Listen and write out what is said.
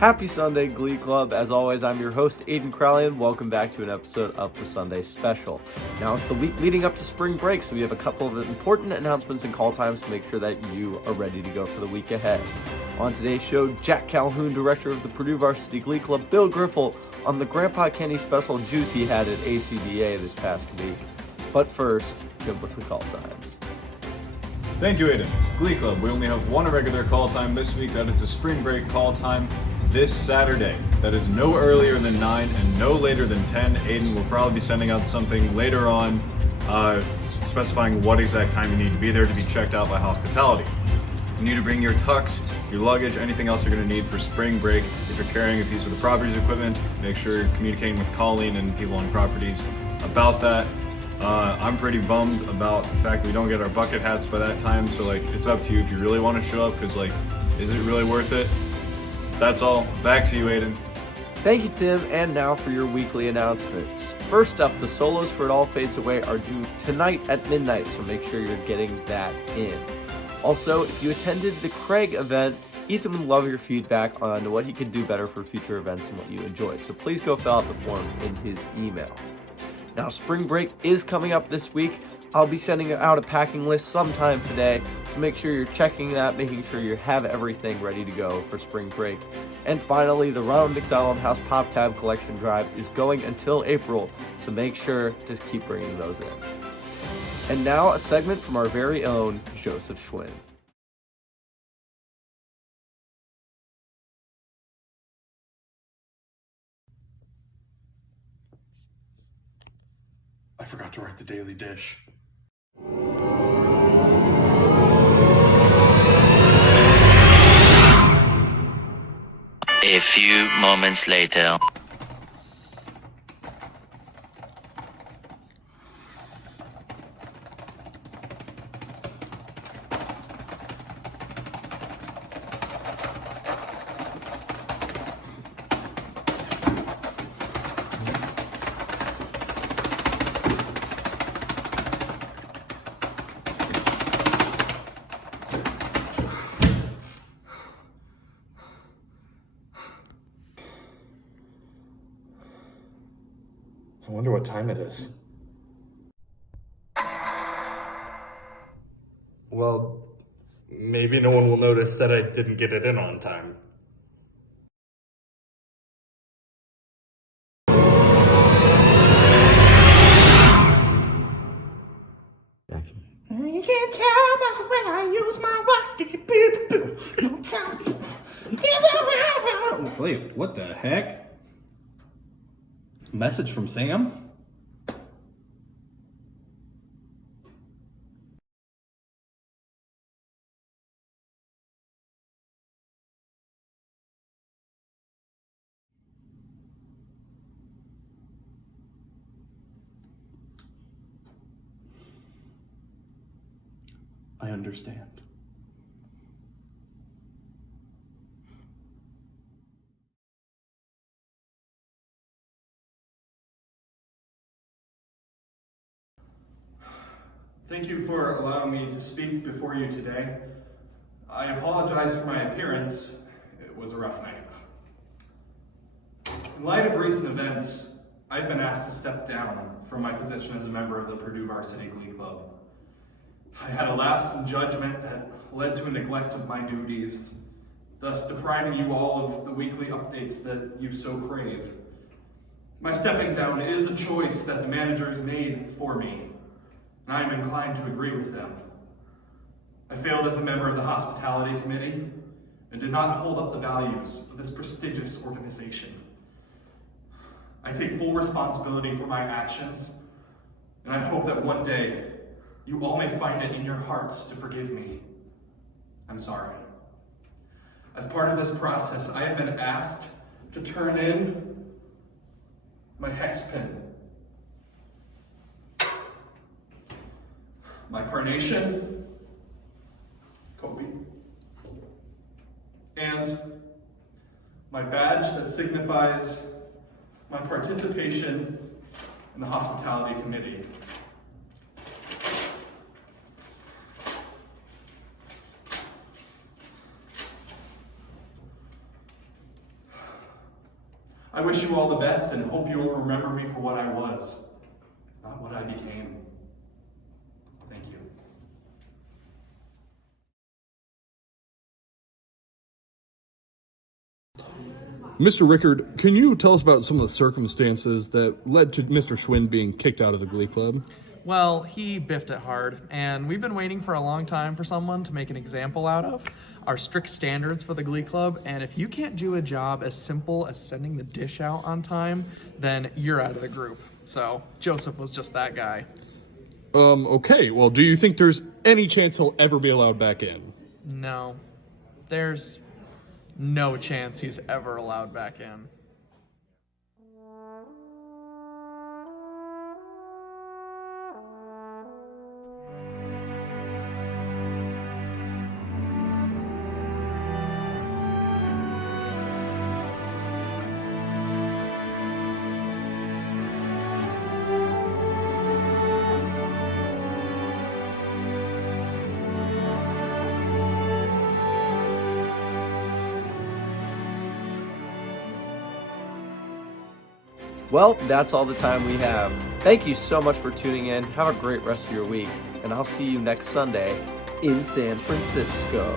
Happy Sunday, Glee Club. As always, I'm your host, Aidan, Crowley, and welcome back to an episode of the Sunday Special. Now it's the week leading up to spring break, so we have a couple of important announcements and call times to make sure that you are ready to go for the week ahead. On today's show, Jack Calhoun, director of the Purdue Varsity Glee Club, Bill Griffel, on the Grandpa Kenny special juice he had at ACBA this past week. But first, Jim with the call times. Thank you, Aidan. Glee Club, we only have one regular call time this week. That is the spring break call time this Saturday. That is no earlier than 9 and no later than 10. Aidan will probably be sending out something later on specifying what exact time you need to be there to be checked out by hospitality. You need to bring your tux, your luggage, anything else you're going to need for spring break. If you're carrying a piece of the property's equipment, make sure you're communicating with Colleen and people on properties about that. I'm pretty bummed about the fact we don't get our bucket hats by that time, so it's up to you if you really want to show up, because is it really worth it? That's all. Back to you, Aidan. Thank you, Tim, and now for your weekly announcements. First up, the solos for It All Fades Away are due tonight at midnight, so make sure you're getting that in. Also, if you attended the Craig event, Ethan would love your feedback on what he could do better for future events and what you enjoyed, so please go fill out the form in his email. Now, spring break is coming up this week. I'll be sending out a packing list sometime today, so make sure you're checking that, making sure you have everything ready to go for spring break. And finally, the Ronald McDonald House Pop Tab Collection Drive is going until April, so make sure to keep bringing those in. And now, a segment from our very own Joseph Schwind. I forgot to write the daily dish. A few moments later. I wonder what time it is. Well, maybe no one will notice that I didn't get it in on time. You can't tell by the way I use my rock. No time. Wait, what the heck? Message from Sam? I understand. Thank you for allowing me to speak before you today. I apologize for my appearance. It was a rough night. In light of recent events, I've been asked to step down from my position as a member of the Purdue Varsity Glee Club. I had a lapse in judgment that led to a neglect of my duties, thus depriving you all of the weekly updates that you so crave. My stepping down is a choice that the managers made for me, and I am inclined to agree with them. I failed as a member of the hospitality committee and did not hold up the values of this prestigious organization. I take full responsibility for my actions, and I hope that one day you all may find it in your hearts to forgive me. I'm sorry. As part of this process, I have been asked to turn in my hex pin, my carnation, Kobe, and my badge that signifies my participation in the hospitality committee. I wish you all the best and hope you will remember me for what I was, not what I became. Thank you. Mr. Rickard, can you tell us about some of the circumstances that led to Mr. Schwind being kicked out of the Glee Club? Well, he biffed it hard, and we've been waiting for a long time for someone to make an example out of our strict standards for the Glee Club, and if you can't do a job as simple as sending the dish out on time, then you're out of the group. So, Joseph was just that guy. Okay, well, do you think there's any chance he'll ever be allowed back in? No. There's no chance he's ever allowed back in. Well, that's all the time we have. Thank you so much for tuning in. Have a great rest of your week, and I'll see you next Sunday in San Francisco.